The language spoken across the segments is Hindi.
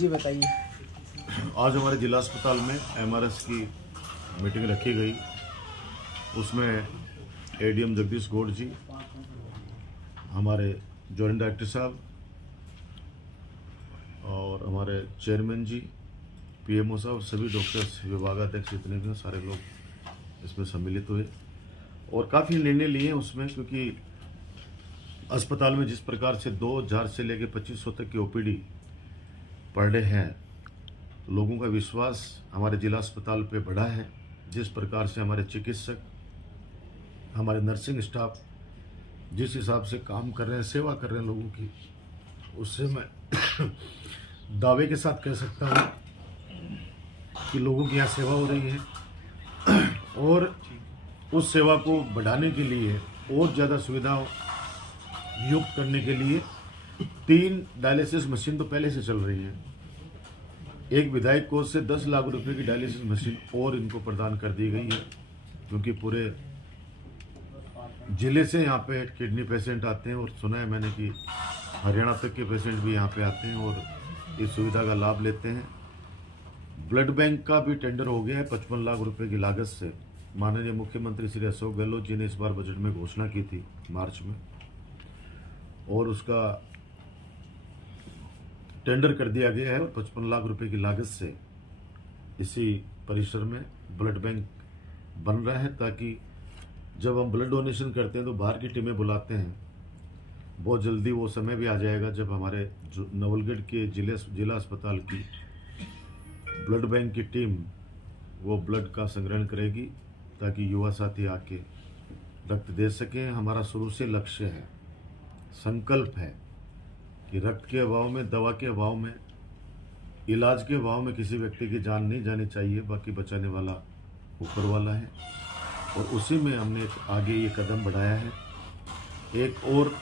जी बताइए। आज हमारे जिला अस्पताल में एमआरएस की मीटिंग रखी गई। उसमें एडीएम जगदीश गौड़ जी, हमारे जॉइंट डायरेक्टर साहब और हमारे चेयरमैन जी, पीएमओ साहब, सभी डॉक्टर्स, विभागाध्यक्ष, जितने भी सारे लोग इसमें सम्मिलित हुए और काफ़ी निर्णय लिए उसमें, क्योंकि अस्पताल में जिस प्रकार से 2000 से लेकर 2500 तक की ओपीडी पर डे है, तो लोगों का विश्वास हमारे जिला अस्पताल पे बढ़ा है। जिस प्रकार से हमारे चिकित्सक, हमारे नर्सिंग स्टाफ जिस हिसाब से काम कर रहे हैं, सेवा कर रहे हैं लोगों की, उससे मैं दावे के साथ कह सकता हूँ कि लोगों की यहाँ सेवा हो रही है और उस सेवा को बढ़ाने के लिए और ज़्यादा सुविधा युक्त करने के लिए 3 डायलिसिस मशीन तो पहले से चल रही है। एक विधायक कोष से 10 लाख रुपए की डायलिसिस मशीन और इनको प्रदान कर दी गई है, क्योंकि पूरे जिले से यहाँ पे किडनी पेशेंट आते हैं और सुना है मैंने कि हरियाणा तक के पेशेंट भी यहाँ पे आते हैं और इस सुविधा का लाभ लेते हैं। ब्लड बैंक का भी टेंडर हो गया है 55 लाख रुपए की लागत से। माननीय मुख्यमंत्री श्री अशोक गहलोत जी ने इस बार बजट में घोषणा की थी मार्च में, और उसका टेंडर कर दिया गया है और 55 लाख रुपए की लागत से इसी परिसर में ब्लड बैंक बन रहा है, ताकि जब हम ब्लड डोनेशन करते हैं तो बाहर की टीमें बुलाते हैं। बहुत जल्दी वो समय भी आ जाएगा जब हमारे नवलगढ़ के जिला अस्पताल की ब्लड बैंक की टीम वो ब्लड का संग्रहण करेगी, ताकि युवा साथी आके रक्त दे सकें। हमारा शुरू से लक्ष्य है, संकल्प है कि रक्त के अभाव में, दवा के अभाव में, इलाज के अभाव में किसी व्यक्ति की जान नहीं जानी चाहिए। बाकी बचाने वाला ऊपर वाला है, और उसी में हमने आगे ये कदम बढ़ाया है। एक और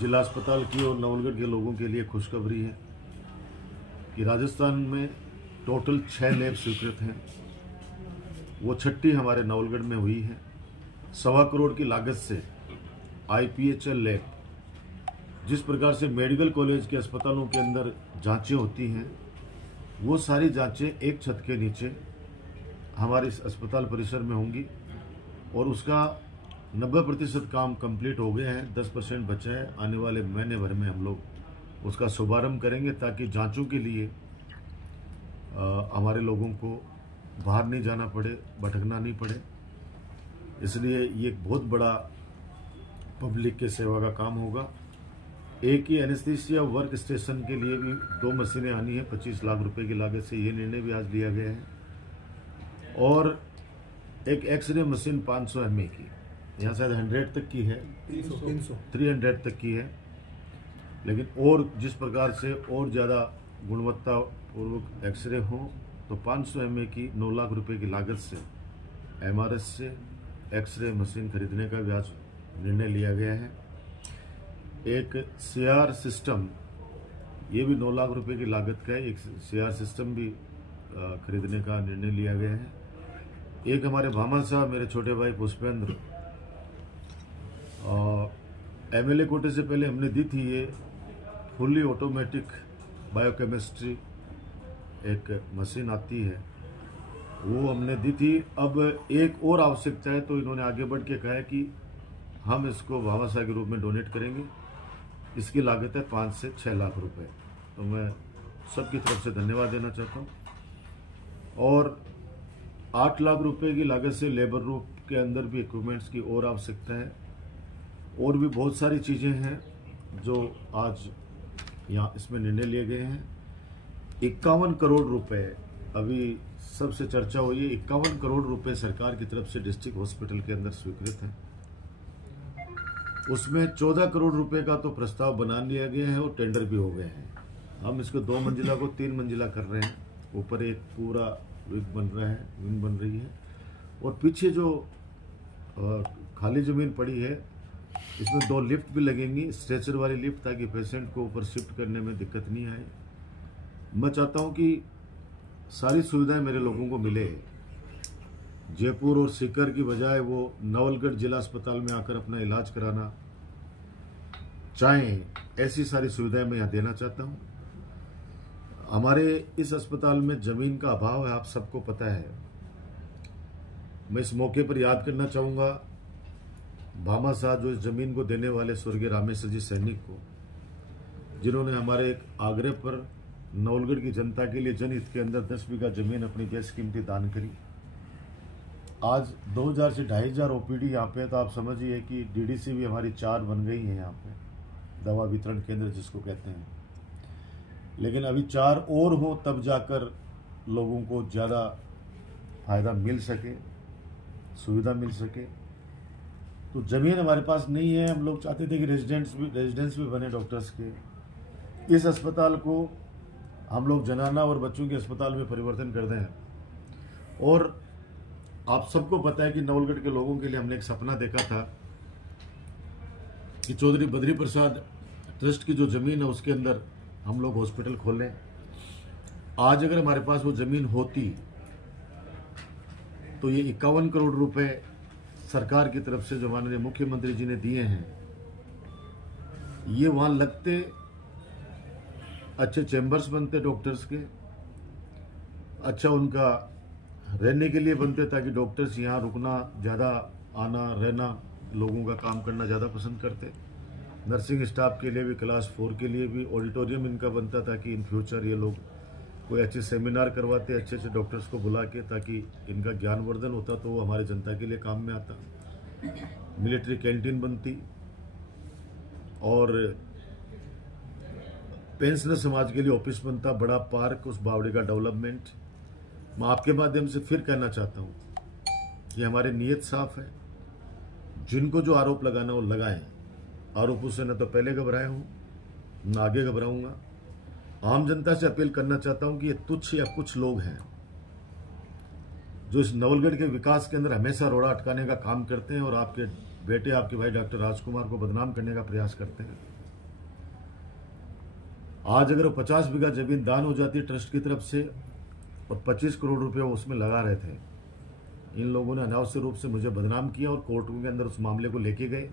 जिला अस्पताल की और नवलगढ़ के लोगों के लिए खुशखबरी है कि राजस्थान में टोटल 6 लैब स्वीकृत हैं। वो 6ठी हमारे नवलगढ़ में हुई है। 1.25 करोड़ की लागत से IPHL लैब, जिस प्रकार से मेडिकल कॉलेज के अस्पतालों के अंदर जांचें होती हैं, वो सारी जांचें एक छत के नीचे हमारे इस अस्पताल परिसर में होंगी, और उसका 90% काम कंप्लीट हो गया है। 10% बचा है। आने वाले महीने भर में हम लोग उसका शुभारंभ करेंगे, ताकि जांचों के लिए हमारे लोगों को बाहर नहीं जाना पड़े, भटकना नहीं पड़े। इसलिए ये एक बहुत बड़ा पब्लिक के सेवा का काम होगा। एक ही एनेस्थीसिया वर्क स्टेशन के लिए भी 2 मशीनें आनी है 25 लाख रुपए की लागत से। ये निर्णय भी आज लिया गया है। और एक एक्सरे मशीन 500 mA की, यहाँ शायद 100 तक की है, 300 तक की है, लेकिन और जिस प्रकार से और ज़्यादा गुणवत्ता पूर्वक एक्सरे हो तो 500 mA की 9 लाख रुपए की लागत से एमआरएस से एक्सरे मशीन खरीदने का भी आज निर्णय लिया गया है। एक CR सिस्टम, ये भी 9 लाख रुपए की लागत का है। एक CR सिस्टम भी खरीदने का निर्णय लिया गया है। एक हमारे भामा साहब, मेरे छोटे भाई पुष्पेंद्र, MLA कोटे से पहले हमने दी थी ये फुल्ली ऑटोमेटिक बायोकेमिस्ट्री एक मशीन आती है, वो हमने दी थी। अब एक और आवश्यकता है, तो इन्होंने आगे बढ़ के कहा है कि हम इसको भामा साहब के रूप में डोनेट करेंगे। इसकी लागत है 5 से 6 लाख रुपए। तो मैं सबकी तरफ से धन्यवाद देना चाहता हूँ। और 8 लाख रुपए की लागत से लेबर रूम के अंदर भी इक्विपमेंट्स की और आवश्यकता है। और भी बहुत सारी चीज़ें हैं जो आज यहाँ इसमें निर्णय लिए गए हैं। 51 करोड़ रुपए अभी सबसे चर्चा हुई है। 51 करोड़ रुपए सरकार की तरफ से डिस्ट्रिक्ट हॉस्पिटल के अंदर स्वीकृत हैं। उसमें 14 करोड़ रुपए का तो प्रस्ताव बना लिया गया है और टेंडर भी हो गए हैं। हम इसको 2 मंजिला को 3 मंजिला कर रहे हैं। ऊपर एक पूरा विंग बन रहा है, विंग बन रही है, और पीछे जो खाली जमीन पड़ी है, इसमें 2 लिफ्ट भी लगेंगी, स्ट्रेचर वाली लिफ्ट, ताकि पेशेंट को ऊपर शिफ्ट करने में दिक्कत नहीं आए। मैं चाहता हूं कि सारी सुविधाएं मेरे लोगों को मिले। जयपुर और सीकर की बजाय वो नवलगढ़ जिला अस्पताल में आकर अपना इलाज कराना चाहें, ऐसी सारी सुविधाएं मैं यहाँ देना चाहता हूँ। हमारे इस अस्पताल में जमीन का अभाव है, आप सबको पता है। मैं इस मौके पर याद करना चाहूँगा भामाशाह, जो इस जमीन को देने वाले स्वर्गीय रामेश्वर जी सैनिक को, जिन्होंने हमारे एक आग्रह पर नवलगढ़ की जनता के लिए जनहित के अंदर 10 बीघा जमीन अपनी बेशकीमती दान करी। आज 2000 से 2500 ओपीडी यहाँ पे है, तो आप समझिए कि डीडीसी भी हमारी 4 बन गई है यहाँ पे, दवा वितरण केंद्र जिसको कहते हैं। लेकिन अभी 4 और हो तब जाकर लोगों को ज़्यादा फायदा मिल सके, सुविधा मिल सके। तो जमीन हमारे पास नहीं है। हम लोग चाहते थे कि रेजिडेंस भी बने डॉक्टर्स के। इस अस्पताल को हम लोग जनाना और बच्चों के अस्पताल में परिवर्तन कर दें। और आप सबको पता है कि नवलगढ़ के लोगों के लिए हमने एक सपना देखा था कि चौधरी बद्री प्रसाद ट्रस्ट की जो जमीन है उसके अंदर हम लोग हॉस्पिटल खोलें। आज अगर हमारे पास वो जमीन होती तो ये 51 करोड़ रुपए सरकार की तरफ से जो माननीय मुख्यमंत्री जी ने दिए हैं, ये वहां लगते, अच्छे चैम्बर्स बनते डॉक्टर्स के, अच्छा उनका रहने के लिए बनते, ताकि डॉक्टर्स यहाँ रुकना, ज़्यादा आना रहना, लोगों का काम करना ज़्यादा पसंद करते। नर्सिंग स्टाफ के लिए भी, क्लास 4 के लिए भी ऑडिटोरियम इनका बनता, ताकि इन फ्यूचर ये लोग कोई अच्छे सेमिनार करवाते अच्छे अच्छे डॉक्टर्स को बुला के, ताकि इनका ज्ञानवर्धन होता तो वो हमारे जनता के लिए काम में आता। मिलिट्री कैंटीन बनती और पेंशनर समाज के लिए ऑफिस बनता, बड़ा पार्क, उस बावड़ी का डेवलपमेंट। मैं आपके माध्यम से फिर कहना चाहता हूँ कि हमारी नीयत साफ है। जिनको जो आरोप लगाना वो लगाएं। आरोपों से न तो पहले घबराया हूँ न आगे घबराऊंगा। आम जनता से अपील करना चाहता हूं कि ये तुच्छ या कुछ लोग हैं जो इस नवलगढ़ के विकास के अंदर हमेशा रोड़ा अटकाने का काम करते हैं और आपके बेटे, आपके भाई डॉक्टर राजकुमार को बदनाम करने का प्रयास करते हैं। आज अगर 50 बीघा जमीन दान हो जाती है ट्रस्ट की तरफ से और 25 करोड़ रुपए वो उसमें लगा रहे थे, इन लोगों ने अनावश्यक रूप से मुझे बदनाम किया और कोर्टों के अंदर उस मामले को लेके गए।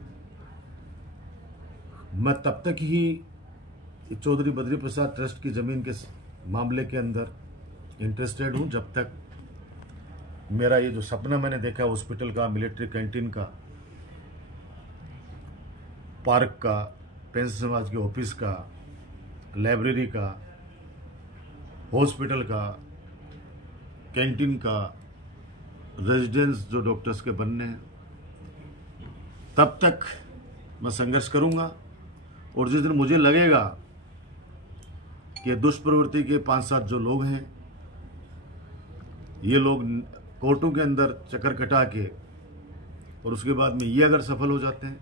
मैं तब तक ही चौधरी बद्री प्रसाद ट्रस्ट की जमीन के मामले के अंदर इंटरेस्टेड हूं, जब तक मेरा ये जो सपना मैंने देखा हॉस्पिटल का, मिलिट्री कैंटीन का, पार्क का, पेंशन समाज के ऑफिस का, लाइब्रेरी का, हॉस्पिटल का, कैंटीन का, रेजिडेंस जो डॉक्टर्स के बनने हैं, तब तक मैं संघर्ष करूंगा। और जिस दिन मुझे लगेगा कि दुष्प्रवृत्ति के 5-7 जो लोग हैं, ये लोग कोर्टों के अंदर चक्कर कटा के और उसके बाद में ये अगर सफल हो जाते हैं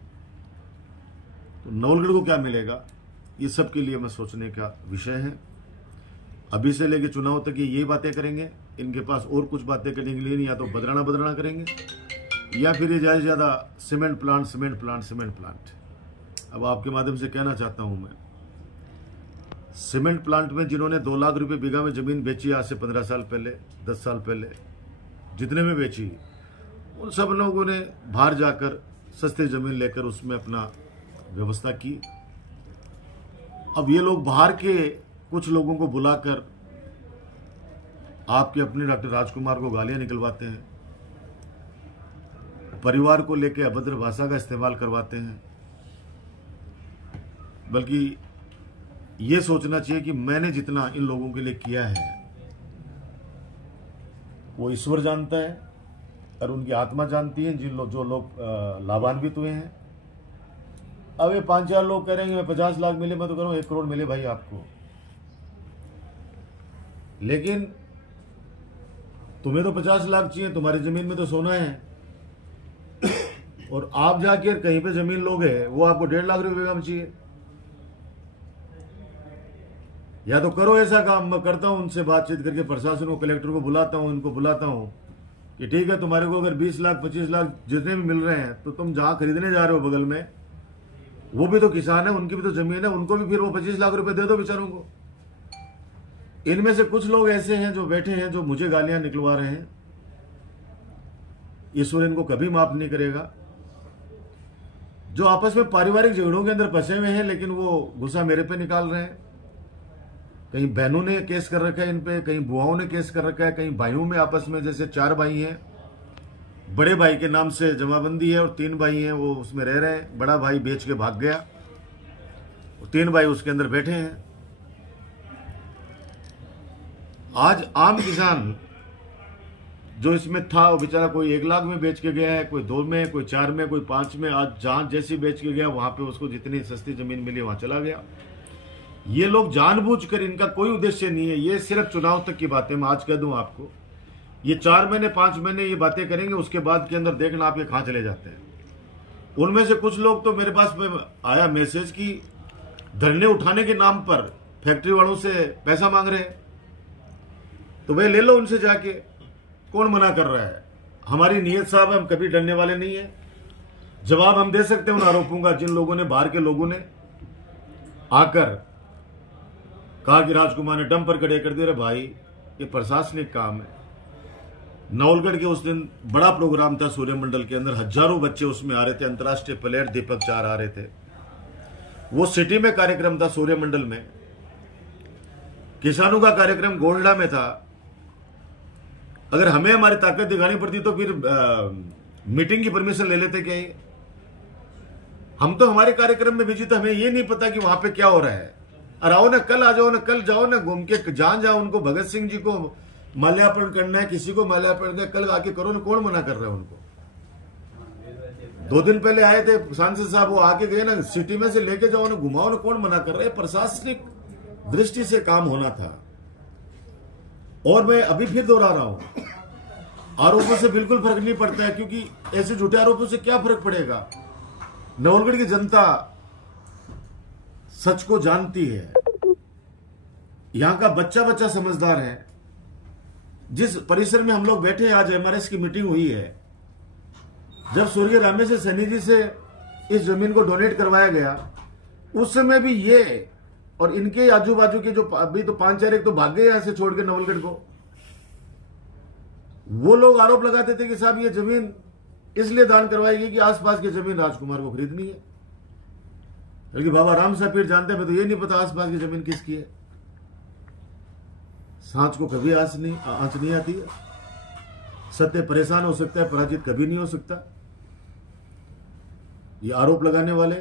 तो नवलगढ़ को क्या मिलेगा, ये सब के लिए मैं सोचने का विषय है। अभी से लेके चुनाव तक ये यही बातें करेंगे। इनके पास और कुछ बातें करने के लिए नहीं, या तो बदराना करेंगे या फिर ये ज़्यादा से ज़्यादा सीमेंट प्लांट। अब आपके माध्यम से कहना चाहता हूं मैं, सीमेंट प्लांट में जिन्होंने 2 लाख रुपए बीघा में जमीन बेची आज से 15 साल पहले, 10 साल पहले, जितने में बेची, उन सब लोगों ने बाहर जाकर सस्ती जमीन लेकर उसमें अपना व्यवस्था की। अब ये लोग बाहर के कुछ लोगों को बुलाकर आपके अपने डॉक्टर राजकुमार को गालियां निकलवाते हैं, परिवार को लेकर अभद्र भाषा का इस्तेमाल करवाते हैं। बल्कि ये सोचना चाहिए कि मैंने जितना इन लोगों के लिए किया है वो ईश्वर जानता है और उनकी आत्मा जानती है। जो लोग लाभान्वित हुए हैं, अब ये 5-4 लोग कह रहे हैं मैं 50 लाख मिले, मैं तो कह रहा हूं 1 करोड़ मिले भाई आपको, लेकिन तुम्हें तो 50 लाख चाहिए, तुम्हारी जमीन में तो सोना है और आप जाके कहीं पे जमीन लोगे वो आपको 1.5 लाख रुपए में चाहिए। या तो करो ऐसा काम, मैं करता हूं उनसे बातचीत करके, प्रशासन को, कलेक्टर को बुलाता हूं, इनको बुलाता हूं कि ठीक है तुम्हारे को अगर 20 लाख 25 लाख जितने भी मिल रहे हैं तो तुम जहां खरीदने जा रहे हो बगल में, वो भी तो किसान है, उनकी भी तो जमीन है, उनको भी फिर वो 25 लाख रुपए दे दो बेचारों को। इनमें से कुछ लोग ऐसे हैं जो बैठे हैं, जो मुझे गालियां निकलवा रहे हैं। ईश्वर इनको कभी माफ नहीं करेगा। जो आपस में पारिवारिक झगड़ों के अंदर फंसे हुए हैं, लेकिन वो गुस्सा मेरे पे निकाल रहे हैं। कहीं बहनों ने केस कर रखा है इन पे, कहीं बुआओं ने केस कर रखा है, कहीं भाइयों में आपस में, जैसे 4 भाई हैं, बड़े भाई के नाम से जमाबंदी है और 3 भाई हैं वो उसमें रह रहे हैं। बड़ा भाई बेच के भाग गया और 3 भाई उसके अंदर बैठे हैं। आज आम किसान जो इसमें था वो बेचारा कोई 1 लाख में बेच के गया है, कोई 2 में, कोई 4 में, कोई 5 में। आज जहां जैसी बेच के गया वहां पे उसको जितनी सस्ती जमीन मिली वहां चला गया। ये लोग जानबूझकर, इनका कोई उद्देश्य नहीं है, ये सिर्फ चुनाव तक की बातें। मैं आज कह दूं आपको, ये 4 महीने 5 महीने ये बातें करेंगे, उसके बाद के अंदर देखना आप ये कहां चले जाते हैं। उनमें से कुछ लोग तो मेरे पास आया मैसेज कि धरने उठाने के नाम पर फैक्ट्री वालों से पैसा मांग रहे हैं, तो भाई ले लो उनसे जाके, कौन मना कर रहा है। हमारी नीयत साहब, हम कभी डरने वाले नहीं है। जवाब हम दे सकते हैं उन आरोपों का जिन लोगों ने, बाहर के लोगों ने आकर कहा कि राजकुमार ने डंपर खड़े कर दिए। अरे भाई, ये प्रशासनिक काम है। नवलगढ़ के उस दिन बड़ा प्रोग्राम था सूर्यमंडल के अंदर, हजारों बच्चे उसमें आ रहे थे, अंतर्राष्ट्रीय प्लेयर दीपक चार आ रहे थे। वो सिटी में कार्यक्रम था सूर्यमंडल में, किसानों का कार्यक्रम गोंडा में था। अगर हमें हमारी ताकत दिखानी पड़ती तो फिर मीटिंग की परमिशन ले लेते क्या ये? हम तो हमारे कार्यक्रम में बिजी थे, हमें ये नहीं पता कि वहां पे क्या हो रहा है। और आओ ना, कल आ जाओ ना, कल जाओ ना, घूम के जहां जाओ। उनको भगत सिंह जी को माल्यार्पण करना है, किसी को माल्यार्पण करना है, कल आके करो ना, कौन मना कर रहा है उनको। 2 दिन पहले आए थे सांसद साहब, वो आके गए ना, सिटी में से लेके जाओ ना, घुमाओ ना, कौन मना कर रहा है। प्रशासनिक दृष्टि से काम होना था। और मैं अभी फिर दोहरा रहा हूं, आरोपों से बिल्कुल फर्क नहीं पड़ता है, क्योंकि ऐसे झूठे आरोपों से क्या फर्क पड़ेगा। नवलगढ़ की जनता सच को जानती है, यहां का बच्चा बच्चा समझदार है। जिस परिसर में हम लोग बैठे हैं, आज एमआरएस की मीटिंग हुई है, जब स्वर्गीय रामेश्वर सैनी जी से इस जमीन को डोनेट करवाया गया, उस समय भी ये और इनके आजू बाजू के जो अभी तो 5-4 एक तो भाग गए यहां से छोड़ के नवलगढ़ को, वो लोग आरोप लगाते थे कि साहब ये जमीन इसलिए दान करवाई गई कि आसपास की जमीन राजकुमार को खरीदनी है। बल्कि बाबा राम साहब पीर जानते हैं, तो ये नहीं पता आसपास की जमीन किसकी है। सांच को कभी आंच नहीं आती है। सत्य परेशान हो सकता है, पराजित कभी नहीं हो सकता। ये आरोप लगाने वाले,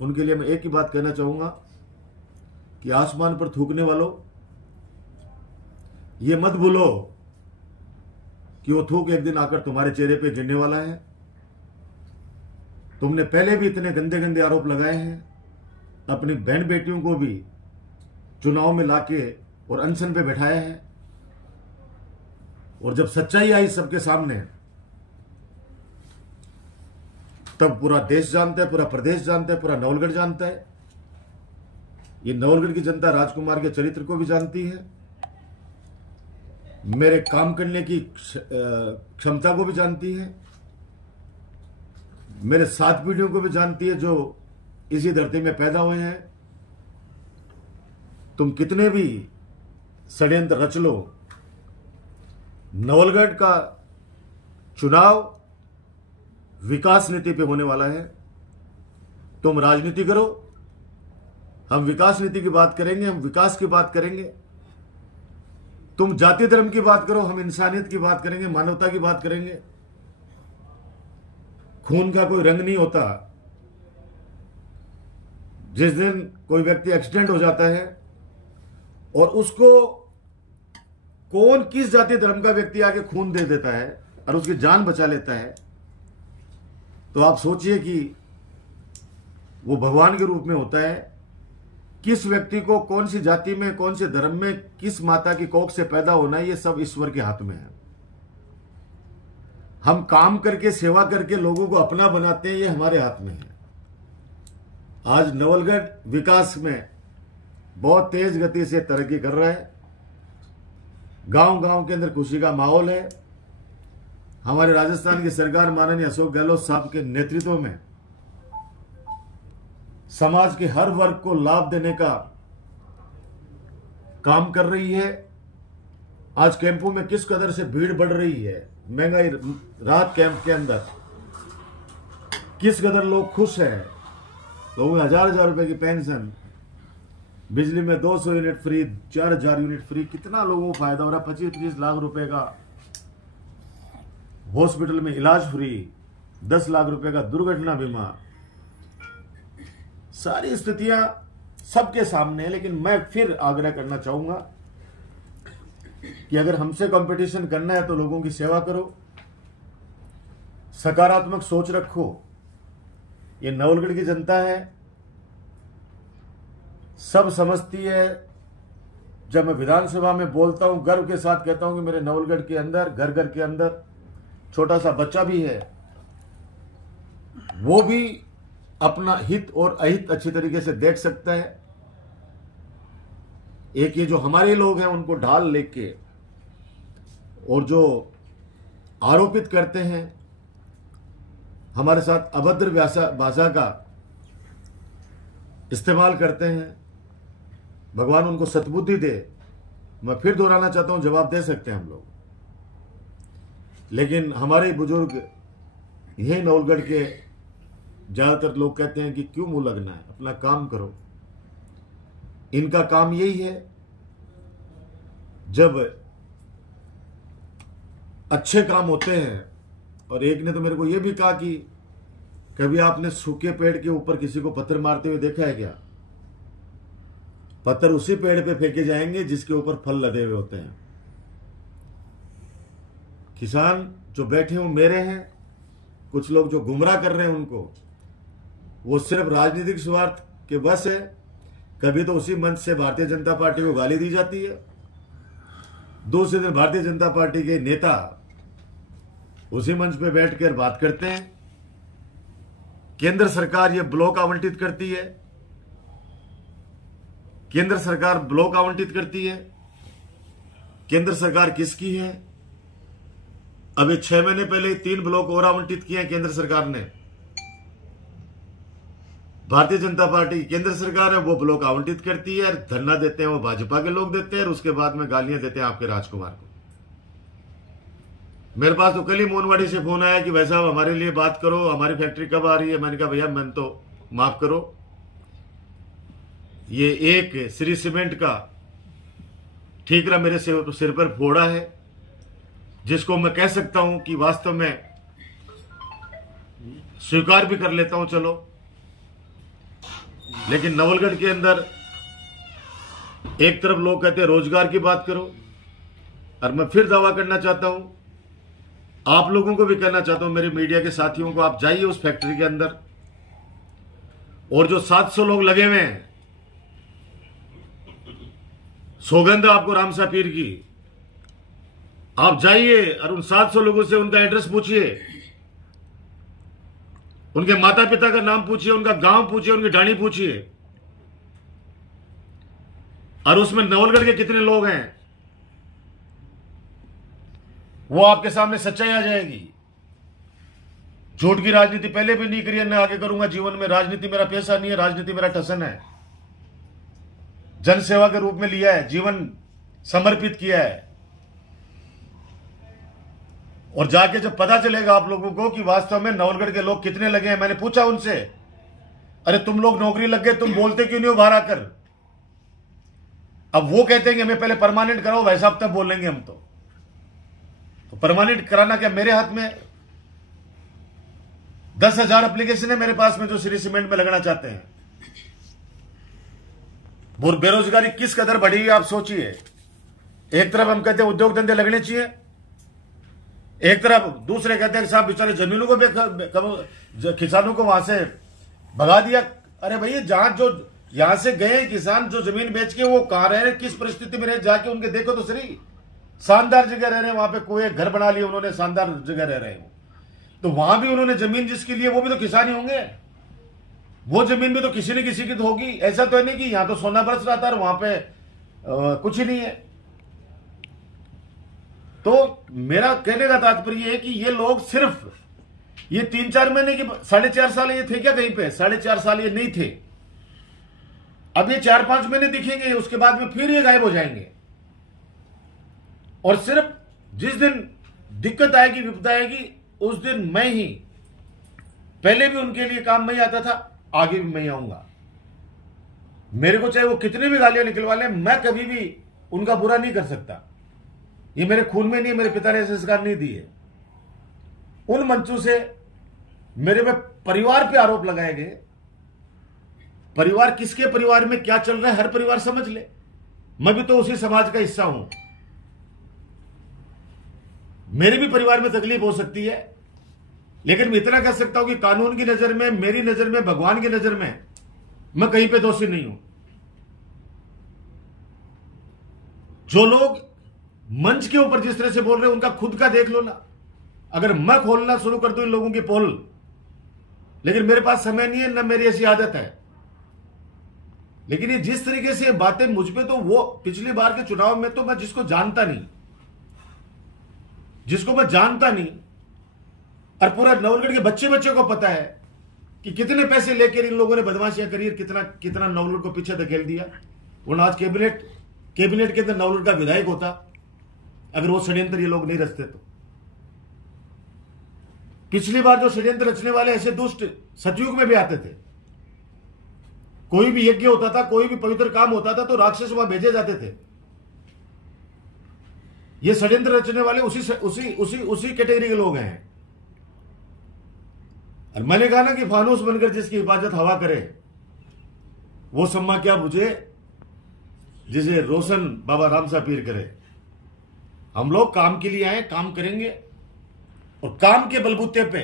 उनके लिए मैं एक ही बात कहना चाहूंगा कि आसमान पर थूकने वालों, ये मत भूलो कि वो थूक एक दिन आकर तुम्हारे चेहरे पे गिरने वाला है। तुमने पहले भी इतने गंदे गंदे आरोप लगाए हैं, अपनी बहन बेटियों को भी चुनाव में लाके और अनशन पे बैठाया है। और जब सच्चाई आई सबके सामने, तब पूरा देश जानता है, पूरा प्रदेश जानता है, पूरा नवलगढ़ जानता है। ये नवलगढ़ की जनता राजकुमार के चरित्र को भी जानती है, मेरे काम करने की क्षमता को भी जानती है, मेरे 7 पीढ़ियों को भी जानती है जो इसी धरती में पैदा हुए हैं। तुम कितने भी षड्यंत्र रच लो, नवलगढ़ का चुनाव विकास नीति पे होने वाला है। तुम राजनीति करो, हम विकास नीति की बात करेंगे, हम विकास की बात करेंगे। तुम जाति धर्म की बात करो, हम इंसानियत की बात करेंगे, मानवता की बात करेंगे। खून का कोई रंग नहीं होता। जिस दिन कोई व्यक्ति एक्सीडेंट हो जाता है और उसको कौन किस जाति धर्म का व्यक्ति आके खून दे देता है और उसकी जान बचा लेता है, तो आप सोचिए कि वो भगवान के रूप में होता है। किस व्यक्ति को कौन सी जाति में, कौन से धर्म में, किस माता की कोख से पैदा होना है, ये सब ईश्वर के हाथ में है। हम काम करके, सेवा करके लोगों को अपना बनाते हैं, ये हमारे हाथ में है। आज नवलगढ़ विकास में बहुत तेज गति से तरक्की कर रहा है। गांव गांव के अंदर खुशी का माहौल है। हमारे राजस्थान की सरकार माननीय अशोक गहलोत साहब के नेतृत्व में समाज के हर वर्ग को लाभ देने का काम कर रही है। आज कैंपों में किस कदर से भीड़ बढ़ रही है, महंगाई राहत कैंप के अंदर किस कदर लोग खुश हैं। लोगों को 1000-1000 रुपए की पेंशन, बिजली में 200 यूनिट फ्री, 4000 यूनिट फ्री, कितना लोगों को फायदा हो रहा है। 25-25 लाख रुपए का हॉस्पिटल में इलाज फ्री, 10 लाख रुपए का दुर्घटना बीमा। सारी स्थितियां सबके सामने है, लेकिन मैं फिर आग्रह करना चाहूंगा कि अगर हमसे कंपटीशन करना है तो लोगों की सेवा करो, सकारात्मक सोच रखो। ये नवलगढ़ की जनता है, सब समझती है। जब मैं विधानसभा में बोलता हूं, गर्व के साथ कहता हूं कि मेरे नवलगढ़ के अंदर, घर घर के अंदर छोटा सा बच्चा भी है, वो भी अपना हित और अहित अच्छी तरीके से देख सकता है। एक ये जो हमारे लोग हैं उनको ढाल लेके और जो आरोपित करते हैं, हमारे साथ अभद्र भाषा का इस्तेमाल करते हैं, भगवान उनको सद्बुद्धि दे। मैं फिर दोहराना चाहता हूं, जवाब दे सकते हैं हम लोग, लेकिन हमारे बुजुर्ग यही नवलगढ़ के ज्यादातर लोग कहते हैं कि क्यों मुंह लगना है, अपना काम करो। इनका काम यही है, जब अच्छे काम होते हैं। और एक ने तो मेरे को यह भी कहा कि कभी आपने सूखे पेड़ के ऊपर किसी को पत्थर मारते हुए देखा है क्या? पत्थर उसी पेड़ पे फेंके जाएंगे जिसके ऊपर फल लदे हुए होते हैं। किसान जो बैठे हो मेरे हैं, कुछ लोग जो गुमराह कर रहे हैं उनको, वो सिर्फ राजनीतिक स्वार्थ के वश है। कभी तो उसी मंच से भारतीय जनता पार्टी को गाली दी जाती है, दूसरे दिन भारतीय जनता पार्टी के नेता उसी मंच पे बैठकर बात करते हैं। केंद्र सरकार ये ब्लॉक आवंटित करती है, केंद्र सरकार ब्लॉक आवंटित करती है। केंद्र सरकार किसकी है? अभी 6 महीने पहले 3 ब्लॉक और आवंटित किए हैं केंद्र सरकार ने। भारतीय जनता पार्टी केंद्र सरकार है, वो ब्लॉक आवंटित करती है, धरना देते हैं वो भाजपा के लोग देते हैं, और उसके बाद में गालियां देते हैं आपके राजकुमार को। मेरे पास तो कल ही मोनवाड़ी से फोन आया कि भाई साहब हमारे लिए बात करो, हमारी फैक्ट्री कब आ रही है। मैंने कहा भैया मैंने तो माफ करो, ये एक श्री सीमेंट का ठीकरा मेरे सिर पर फोड़ा है, जिसको मैं कह सकता हूं कि वास्तव में स्वीकार भी कर लेता हूं, चलो। लेकिन नवलगढ़ के अंदर एक तरफ लोग कहते हैं रोजगार की बात करो, और मैं फिर दावा करना चाहता हूं, आप लोगों को भी कहना चाहता हूं, मेरे मीडिया के साथियों को, आप जाइए उस फैक्ट्री के अंदर, और जो 700 लोग लगे हुए हैं, सौगंध आपको रामसा पीर की, आप जाइए और उन 700 लोगों से उनका एड्रेस पूछिए, उनके माता पिता का नाम पूछिए, उनका गांव पूछिए, उनकी ढाणी पूछिए, और उसमें नवलगढ़ के कितने लोग हैं, वो आपके सामने सच्चाई आ जाएगी। झूठ की राजनीति पहले भी नहीं करी, मैं आगे करूंगा जीवन में। राजनीति मेरा पेशा नहीं है, राजनीति मेरा टसन है। जनसेवा के रूप में लिया है, जीवन समर्पित किया है। और जाके जब पता चलेगा आप लोगों को कि वास्तव में नवलगढ़ के लोग कितने लगे हैं, मैंने पूछा उनसे, अरे तुम लोग नौकरी लग गए, तुम बोलते क्यों नहीं हो बाहर आकर? अब वो कहते हैं कि हमें पहले परमानेंट कराओ, वैसा अब तक बोलेंगे हम तो परमानेंट कराना क्या मेरे हाथ में? 10,000 एप्लीकेशन है मेरे पास में जो श्री सीमेंट में लगना चाहते हैं। बेरोजगारी किस कदर बढ़ी है आप सोचिए। एक तरफ हम कहते हैं उद्योग धंधे लगने चाहिए, एक तरफ दूसरे कहते हैं कि साहब बेचारे जमीनों को भी किसानों को वहां से भगा दिया। अरे भैया जहां जो यहां से गए किसान जो जमीन बेच के, वो कहां रहे, किस परिस्थिति में रहे, जाके उनके देखो तो सही। शानदार जगह रह रहे हैं, वहां पे कोई घर बना लिया उन्होंने, शानदार जगह रह रहे हैं। तो वहां भी उन्होंने जमीन जिसके लिए, वो भी तो किसान ही होंगे, वो जमीन भी तो किसी न किसी की तो होगी। ऐसा तो नहीं कि यहां तो सोना बरस रहा था और वहां पे कुछ ही नहीं है। तो मेरा कहने का तात्पर्य है कि ये लोग सिर्फ ये 3-4 महीने की 4.5 साल ये थे क्या कहीं पे? 4.5 साल ये नहीं थे। अब ये 4-5 महीने दिखेंगे, उसके बाद में फिर ये गायब हो जाएंगे। और सिर्फ जिस दिन दिक्कत आएगी, विपदा आएगी, उस दिन मैं ही, पहले भी उनके लिए काम में ही आता था, आगे भी मैं ही आऊंगा। मेरे को चाहे वो कितनी भी गालियां निकलवा लें, मैं कभी भी उनका बुरा नहीं कर सकता। ये मेरे खून में नहीं है, मेरे पिता ने ऐसे संस्कार नहीं दिए। उन मंचों से मेरे में परिवार पे आरोप लगाए गए। परिवार, किसके परिवार में क्या चल रहा है हर परिवार समझ ले। मैं भी तो उसी समाज का हिस्सा हूं। मेरे भी परिवार में तकलीफ हो सकती है, लेकिन मैं इतना कह सकता हूं कि कानून की नजर में, मेरी नजर में, भगवान की नजर में मैं कहीं पे दोषी नहीं हूं। जो लोग मंच के ऊपर जिस तरह से बोल रहे हैं, उनका खुद का देख लो ना। अगर मैं खोलना शुरू कर दूं इन लोगों की पोल, लेकिन मेरे पास समय नहीं है, ना मेरी ऐसी आदत है। लेकिन ये जिस तरीके से बातें मुझ पे, तो वो पिछली बार के चुनाव में तो मैं जिसको मैं जानता नहीं, और पूरा नवलगढ़ के बच्चे को पता है कि कितने पैसे लेकर इन लोगों ने बदमाशियां करी, कितना नवलगढ़ को पीछे धकेल दिया। वरना आज कैबिनेट के अंदर नवलगढ़ का विधायक होता, अगर वो षड्यंत्र ये लोग नहीं रचते तो। पिछली बार जो षड्यंत्र रचने वाले ऐसे दुष्ट सतयुग में भी आते थे। कोई भी यज्ञ होता था, कोई भी पवित्र काम होता था, तो राक्षस वहां भेजे जाते थे। ये षड्यंत्र रचने वाले उसी कैटेगरी के लोग हैं। और मैंने कहा ना कि फानूस बनकर जिसकी हिफाजत हवा करे, वो सम्मा क्या बुझे जिसे रोशन बाबा रामसा पीर करे। हम लोग काम के लिए आए, काम करेंगे, और काम के बलबूते पे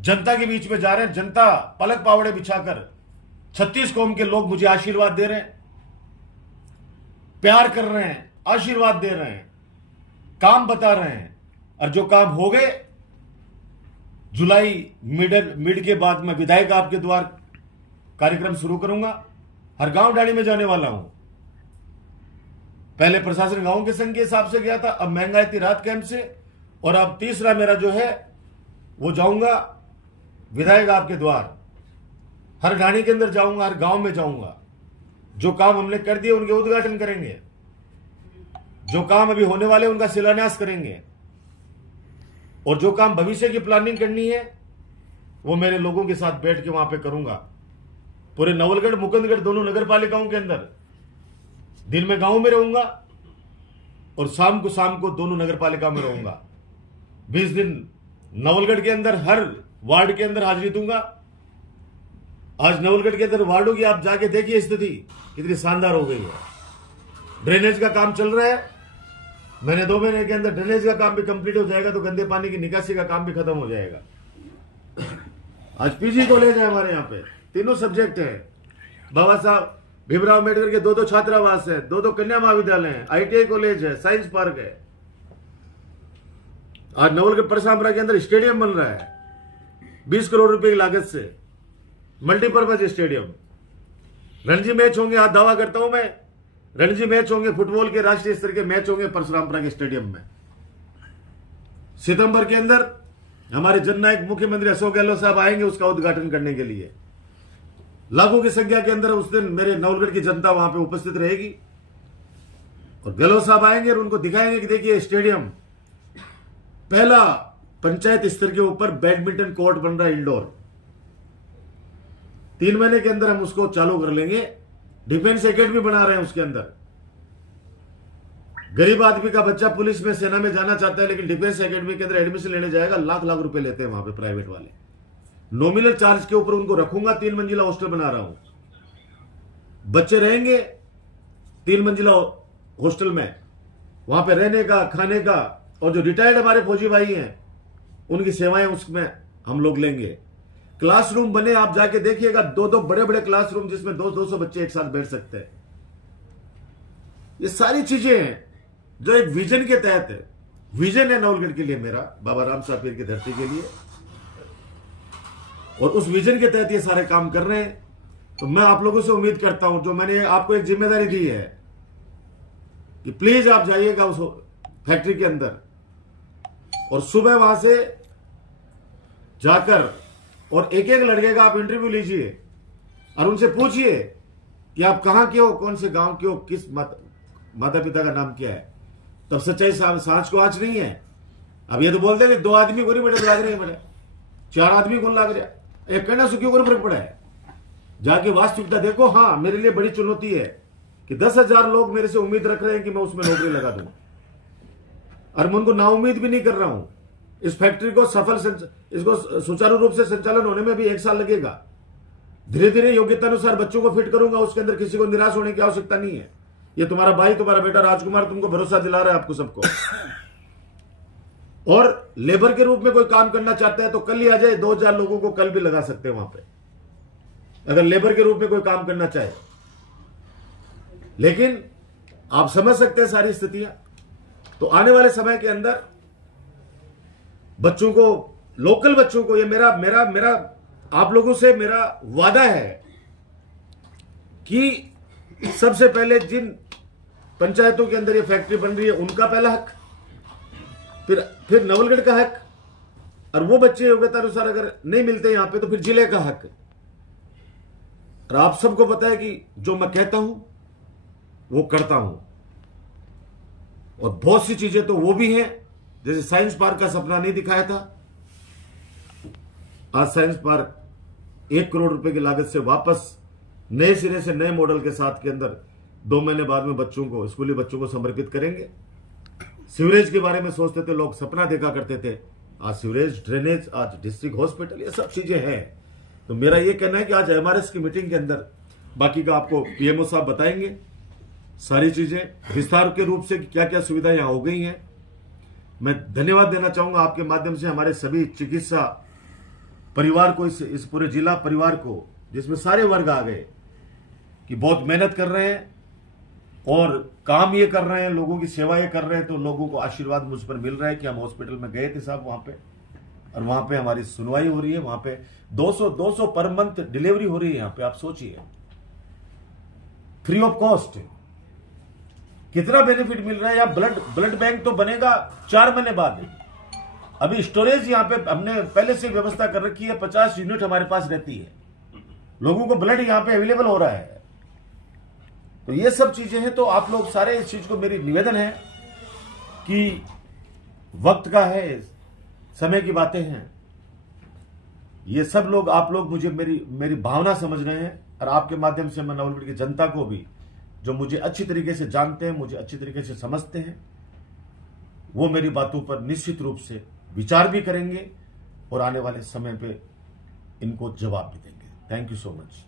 जनता के बीच में जा रहे हैं। जनता पलक पावड़े बिछाकर 36 कौम के लोग मुझे आशीर्वाद दे रहे हैं, प्यार कर रहे हैं, आशीर्वाद दे रहे हैं, काम बता रहे हैं। और जो काम हो गए, जुलाई मिड के बाद मैं विधायक आपके द्वार कार्यक्रम शुरू करूंगा। हर गांव डाली में जाने वाला हूं। पहले प्रशासन गांव के संघ के हिसाब से गया था, अब महंगाई राहत कैंप से, और अब तीसरा मेरा जो है वो जाऊंगा विधायक आपके द्वार। हर ढाणी के अंदर जाऊंगा, हर गांव में जाऊंगा। जो काम हमने कर दिए उनके उद्घाटन करेंगे, जो काम अभी होने वाले उनका शिलान्यास करेंगे, और जो काम भविष्य की प्लानिंग करनी है वो मेरे लोगों के साथ बैठ के वहां पे करूंगा। पूरे नवलगढ़ मुकुंदगढ़ दोनों नगर पालिकाओं के अंदर दिन में गांव में रहूंगा, और शाम को दोनों नगर पालिका में रहूंगा। 20 दिन नवलगढ़ के अंदर हर वार्ड के अंदर हाजिरी दूंगा। आज नवलगढ़ के अंदर वार्डों की आप जाके देखिए स्थिति कितनी शानदार हो गई है। ड्रेनेज का काम चल रहा है। मैंने 2 महीने के अंदर ड्रेनेज का काम भी कंप्लीट हो जाएगा, तो गंदे पानी की निकासी का काम भी खत्म हो जाएगा। आज पीजी कॉलेज है हमारे यहाँ पे, 3 सब्जेक्ट है। बाबा साहब भीमराव अम्बेडकर के 2 छात्रावास है, 2 कन्या महाविद्यालय है, ITI कॉलेज है, साइंस पार्क है। आज नवलगढ़ परसामरा के अंदर स्टेडियम बन रहा है 20 करोड़ रुपए की लागत से, मल्टीपर्पज स्टेडियम। रणजी मैच होंगे, आज दावा करता हूं मैं, रणजी मैच होंगे, फुटबॉल के राष्ट्रीय स्तर के मैच होंगे परशुरामपुरा के स्टेडियम में। सितंबर के अंदर हमारे जननायक मुख्यमंत्री अशोक गहलोत साहब आएंगे उसका उद्घाटन करने के लिए। लाखों की संख्या के अंदर उस दिन मेरे नवलगढ़ की जनता वहां पे उपस्थित रहेगी, और गहलोत साहब आएंगे और उनको दिखाएंगे कि देखिए स्टेडियम, पहला पंचायत स्तर के ऊपर बैडमिंटन कोर्ट बन रहा है इंडोर। 3 महीने के अंदर हम उसको चालू कर लेंगे। डिफेंस एकेडमी बना रहे हैं उसके अंदर। गरीब आदमी का बच्चा पुलिस में, सेना में जाना चाहता है, लेकिन डिफेंस एकेडमी के अंदर एडमिशन लेने जाएगा, लाख रुपए लेते हैं वहां पे प्राइवेट वाले। नॉमिनल चार्ज के ऊपर उनको रखूंगा। 3 मंजिला हॉस्टल बना रहा हूं, बच्चे रहेंगे 3 मंजिला हॉस्टल में, वहां पे रहने का, खाने का, और जो रिटायर्ड हमारे फौजी भाई हैं उनकी सेवाएं उसमें हम लोग लेंगे। क्लासरूम बने, आप जाके देखिएगा, 2 बड़े क्लासरूम जिसमें 200 बच्चे एक साथ बैठ सकते हैं। ये सारी चीजें हैं जो एक विजन के तहत है। विजन है नवलगढ़ के लिए मेरा, बाबा रामसा पीर की धरती के लिए, और उस विजन के तहत ये सारे काम कर रहे हैं। तो मैं आप लोगों से उम्मीद करता हूं, जो मैंने आपको एक जिम्मेदारी दी है कि प्लीज आप जाइएगा उस फैक्ट्री के अंदर, और सुबह वहां से जाकर और एक लड़के का आप इंटरव्यू लीजिए और उनसे पूछिए कि आप कहां के हो, कौन से गांव के हो, किस माता पिता का नाम क्या है। तब सच्चाई सांच को आज नहीं है। अब ये तो बोलते हैं 2 आदमी को नहीं बड़े लाग रहे, बड़े 4 आदमी को लाग रहा, एक कहना से क्यों फर्क पड़ा है। जाके वास्तविकता देखो। हाँ, मेरे लिए बड़ी चुनौती है कि 10,000 लोग मेरे से उम्मीद रख रहे हैं कि मैं उसमें नौकरी लगा दूं, और मैं उनको नाउम्मीद भी नहीं कर रहा हूं। इस फैक्ट्री को इसको सुचारू रूप से संचालन होने में भी 1 साल लगेगा। धीरे धीरे योग्यता अनुसार बच्चों को फिट करूंगा, उसके अंदर किसी को निराश होने की आवश्यकता नहीं है। ये तुम्हारा भाई, तुम्हारा बेटा राजकुमार तुमको भरोसा दिला रहा है, आपको सबको। और लेबर के रूप में कोई काम करना चाहता है तो कल ही आ जाए, 2,000 लोगों को कल भी लगा सकते हैं वहां पे, अगर लेबर के रूप में कोई काम करना चाहे। लेकिन आप समझ सकते हैं सारी स्थितियां। तो आने वाले समय के अंदर बच्चों को, लोकल बच्चों को, ये मेरा आप लोगों से मेरा वादा है कि सबसे पहले जिन पंचायतों के अंदर ये फैक्ट्री बन रही है उनका पहला हक, फिर नवलगढ़ का हक, और वो बच्चे योग्यता अनुसार अगर नहीं मिलते यहां पे तो फिर जिले का हक। और आप सबको पता है कि जो मैं कहता हूं वो करता हूं, और बहुत सी चीजें तो वो भी हैं, जैसे साइंस पार्क का सपना नहीं दिखाया था, आज साइंस पार्क 1 करोड़ रुपए की लागत से वापस नए सिरे से नए मॉडल के साथ के अंदर 2 महीने बाद में बच्चों को, स्कूली बच्चों को समर्पित करेंगे। सीवरेज के बारे में सोचते थे लोग, सपना देखा करते थे, आज सीवरेज, ड्रेनेज, आज डिस्ट्रिक्ट हॉस्पिटल, ये सब चीजें हैं। तो मेरा ये कहना है कि आज एमआरएस की मीटिंग के अंदर बाकी का आपको पीएमओ साहब बताएंगे सारी चीजें विस्तार के रूप से, क्या क्या सुविधा यहां हो गई हैं। मैं धन्यवाद देना चाहूंगा आपके माध्यम से हमारे सभी चिकित्सा परिवार को, इस पूरे जिला परिवार को, जिसमें सारे वर्ग आ गए, कि बहुत मेहनत कर रहे हैं और काम ये कर रहे हैं, लोगों की सेवा ये कर रहे हैं। तो लोगों को आशीर्वाद मुझ पर मिल रहा है कि हम हॉस्पिटल में गए थे साहब वहां पे, और वहां पे हमारी सुनवाई हो रही है। वहां पे 200 पर मंथ डिलीवरी हो रही है यहां पे। आप सोचिए, फ्री ऑफ कॉस्ट, कितना बेनिफिट मिल रहा है। या ब्लड बैंक तो बनेगा 4 महीने बाद। अभी स्टोरेज यहां पे हमने पहले से व्यवस्था कर रखी है, 50 यूनिट हमारे पास रहती है, लोगों को ब्लड यहां पे अवेलेबल हो रहा है। तो ये सब चीजें हैं। तो आप लोग सारे इस चीज को, मेरी निवेदन है कि वक्त का है, समय की बातें हैं, ये सब लोग, आप लोग मुझे मेरी भावना समझ रहे हैं, और आपके माध्यम से मैं नवलगढ़ की जनता को भी, जो मुझे अच्छी तरीके से जानते हैं, मुझे अच्छी तरीके से समझते हैं, वो मेरी बातों पर निश्चित रूप से विचार भी करेंगे और आने वाले समय पे इनको जवाब भी देंगे। Thank you so much.